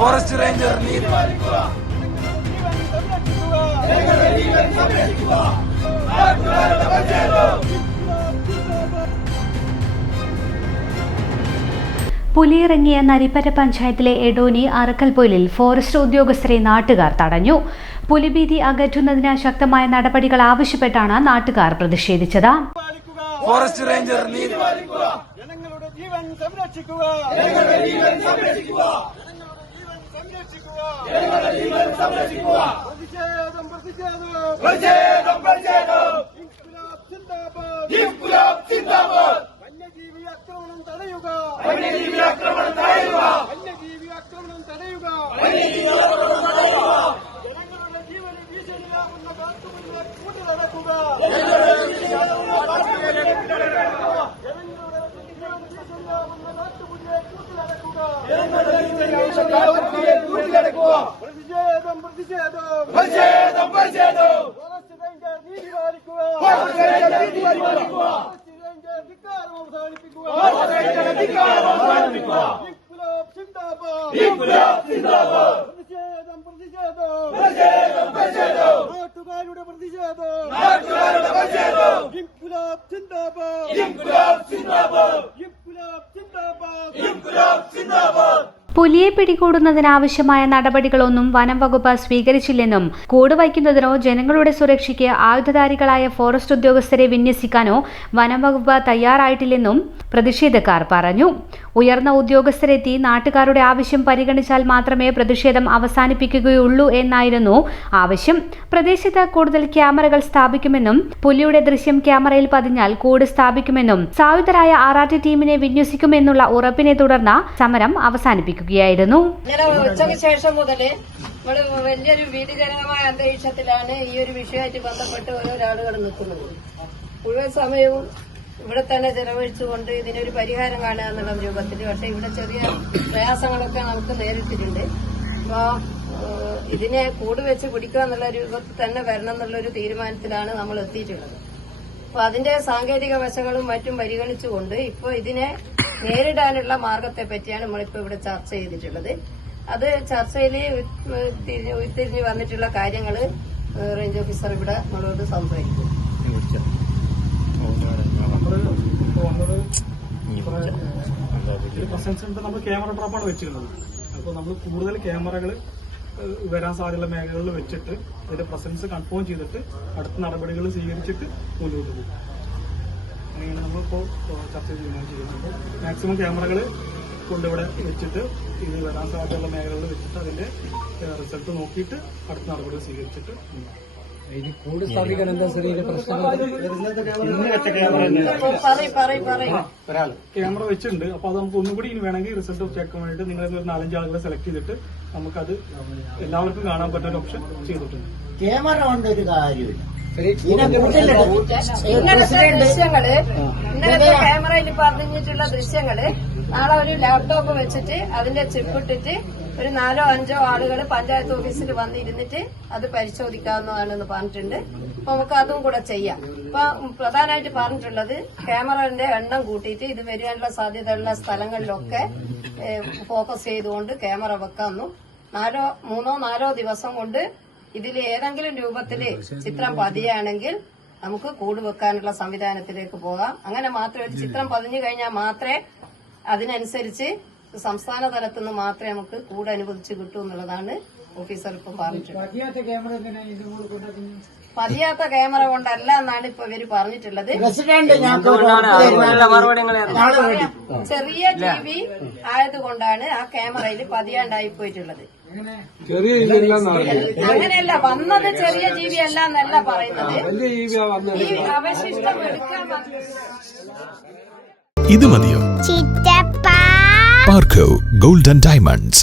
Forest ranger നീതി പാലിക്കുക. പുലിയിറങ്ങിയ നരിപ്പറ്റ പഞ്ചായത്തിലെ എടോനി അറക്കൽപൊയിലിൽ ഫോറസ്റ്റ് ഉദ്യോഗസ്ഥരെ നാട്ടുകാർ തടഞ്ഞു. പുലിഭീതി അകറ്റുന്നതിന് ശക്തമായ നടപടികൾ ആവശ്യപ്പെട്ടാണ് നാട്ടുകാർ പ്രതിഷേധിച്ചത്. ഫോറസ്റ്റ് റേഞ്ചർ നീതി പാലിക്കുക. ജനങ്ങളുടെ ജീവൻ സംരക്ഷിക്കുക. വന്യജീവി ആക്രമണം തടയുക. വന്യജീവി ആക്രമണം തടയുക. ജനങ്ങളുടെ ജീവന് ഭീഷണിയാകുന്ന കാട്ടുപുലിയെ കൂട്ടിലടക്കുക. നാട്ടുകാരുടെ പ്രതിഷേധം. പുലിയെ പിടികൂടുന്നതിനാവശ്യമായ നടപടികളൊന്നും വനം വകുപ്പ് സ്വീകരിച്ചില്ലെന്നും കൂട് വയ്ക്കുന്നതിനോ ജനങ്ങളുടെ സുരക്ഷയ്ക്ക് ആയുധധാരികളായ ഫോറസ്റ്റ് ഉദ്യോഗസ്ഥരെ വിന്യസിക്കാനോ വനം വകുപ്പ് തയ്യാറായിട്ടില്ലെന്നും പ്രതിഷേധക്കാർ പറഞ്ഞു. ഉയർന്ന ഉദ്യോഗസ്ഥരെത്തി നാട്ടുകാരുടെ ആവശ്യം പരിഗണിച്ചാൽ മാത്രമേ പ്രതിഷേധം അവസാനിപ്പിക്കുകയുള്ളൂ എന്നായിരുന്നു ആവശ്യം. പ്രദേശത്ത് കൂടുതൽ ക്യാമറകൾ സ്ഥാപിക്കുമെന്നും പുലിയുടെ ദൃശ്യം ക്യാമറയിൽ പതിഞ്ഞാൽ കൂട് സ്ഥാപിക്കുമെന്നും സായുധരായ RRT ടീമിനെ വിന്യസിക്കുമെന്നുള്ള ഉറപ്പിനെ തുടർന്ന് സമരം അവസാനിപ്പിക്കുകയായിരുന്നു. ഉച്ചയ്ക്ക് ശേഷം മുതൽ നമ്മള് വലിയൊരു ഭീതിജനകമായ അന്തരീക്ഷത്തിലാണ് ഈ ഒരു വിഷയമായിട്ട് ബന്ധപ്പെട്ട് ഓരോരാളുകൾ നിൽക്കുന്നത്. മുഴുവൻ സമയവും ഇവിടെ തന്നെ ചെലവഴിച്ചുകൊണ്ട് ഇതിനൊരു പരിഹാരം കാണുക എന്നുള്ള രൂപത്തിൽ. പക്ഷെ ഇവിടെ ചെറിയ പ്രയാസങ്ങളൊക്കെ നമുക്ക് നേരിട്ടിട്ടുണ്ട്. അപ്പൊ ഇതിനെ കൂട് വെച്ച് പിടിക്കുക എന്നുള്ള രൂപത്തിൽ തന്നെ വരണം എന്നുള്ളൊരു തീരുമാനത്തിലാണ് നമ്മൾ എത്തിയിട്ടുള്ളത്. അപ്പൊ അതിന്റെ സാങ്കേതിക വശങ്ങളും മറ്റും പരിഗണിച്ചുകൊണ്ട് ഇപ്പോൾ ഇതിനെ നേരിടാനുള്ള മാർഗത്തെ പറ്റിയാണ് നമ്മളിപ്പോ ഇവിടെ ചർച്ച ചെയ്തിട്ടുള്ളത്. അത് ചർച്ചയിൽ ഉരുത്തിരിഞ്ഞു വന്നിട്ടുള്ള കാര്യങ്ങള് റേഞ്ച് ഓഫീസർ ഇവിടെ നമ്മളോട് സംസാരിക്കും. നമ്മൾ ക്യാമറ ട്രാപ്പാണ് വെച്ചിരുന്നത്. അപ്പോൾ നമ്മൾ കൂടുതൽ ക്യാമറകൾ വരാൻ സാധ്യതയുള്ള മേഖലകളിൽ വെച്ചിട്ട് അതിന്റെ പ്രസൻസ് കൺഫേം ചെയ്തിട്ട് അടുത്ത നടപടികൾ സ്വീകരിച്ചിട്ട് മുന്നോട്ട് പോകും. അങ്ങനെയാണ് നമ്മളിപ്പോൾ ചർച്ച തീരുമാനിച്ചിരിക്കുന്നത്. മാക്സിമം ക്യാമറകൾ കൊണ്ടിവിടെ വെച്ചിട്ട് ഇത് വരാൻ സാധ്യതയുള്ള മേഖലകളിൽ വെച്ചിട്ട് അതിന്റെ റിസൾട്ട് നോക്കിയിട്ട് അടുത്ത നടപടികൾ സ്വീകരിച്ചിട്ട് കൂട് സ്ഥാപിക്കാൻ എന്താ ചെറിയ പ്രശ്നം. ക്യാമറ വെച്ചിട്ടുണ്ട്. അപ്പൊ അത് നമുക്ക് ഒന്നുകൂടി ഇനി വേണമെങ്കിൽ റിസൾട്ട് ചെക്ക് വേണ്ടിയിട്ട് നിങ്ങൾ 4-5 ആളുകളെ സെലക്ട് ചെയ്തിട്ട് നമുക്കത് എല്ലാവർക്കും കാണാൻ പറ്റുന്ന ഓപ്ഷൻ ചെയ്തിട്ടുണ്ട്. ക്യാമറ കൊണ്ട് ഒരു കാര്യമില്ല. ഇന്നലത്തെ ദൃശ്യങ്ങള്, ഇന്നലത്തെ ക്യാമറയിൽ പതിഞ്ഞിട്ടുള്ള ദൃശ്യങ്ങള് നാളെ ഒരു ലാപ്ടോപ്പ് വെച്ചിട്ട് അതിന്റെ ചിപ്പിട്ടിട്ട് ഒരു 4-5 ആളുകൾ പഞ്ചായത്ത് ഓഫീസിൽ വന്നിരുന്നിട്ട് അത് പരിശോധിക്കാവുന്നതാണെന്ന് പറഞ്ഞിട്ടുണ്ട്. അപ്പൊ നമുക്ക് അതും കൂടെ ചെയ്യാം. ഇപ്പൊ പ്രധാനമായിട്ട് പറഞ്ഞിട്ടുള്ളത് ക്യാമറന്റെ എണ്ണം കൂട്ടിയിട്ട് ഇത് വരാനുള്ള സാധ്യതയുള്ള സ്ഥലങ്ങളിലൊക്കെ ഫോക്കസ് ചെയ്തുകൊണ്ട് ക്യാമറ വെക്കാമെന്നും 3-4 ദിവസം കൊണ്ട് ഇതിൽ ഏതെങ്കിലും രൂപത്തില് ചിത്രം പതിയാണെങ്കിൽ നമുക്ക് കൂട് വെക്കാനുള്ള സംവിധാനത്തിലേക്ക് പോകാം. അങ്ങനെ മാത്രമേ ഒരു ചിത്രം പതിഞ്ഞു കഴിഞ്ഞാൽ മാത്രമേ അതിനനുസരിച്ച് സംസ്ഥാന തലത്തിൽ നിന്ന് മാത്രമേ നമുക്ക് കൂട് അനുവദിച്ച് കിട്ടൂ എന്നുള്ളതാണ് ഓഫീസർ ഇപ്പം പറഞ്ഞിട്ടുള്ളത്. പതിയാത്ത ക്യാമറ കൊണ്ടല്ല എന്നാണ് ഇപ്പൊ ഇവര് പറഞ്ഞിട്ടുള്ളത്. ചെറിയ TV ആയതുകൊണ്ടാണ് ആ ക്യാമറയിൽ പതിയാണ്ടായി പോയിട്ടുള്ളത്. അങ്ങനെയല്ല, വന്നത് ചെറിയ ജീവി അല്ല എന്നല്ല പറയുന്നത്. ഈ അവശിഷ്ടം എടുക്കാൻ ഇത് മതിയോ? പാർക്കോ ഗോൾഡൻ ഡയമണ്ട്സ്.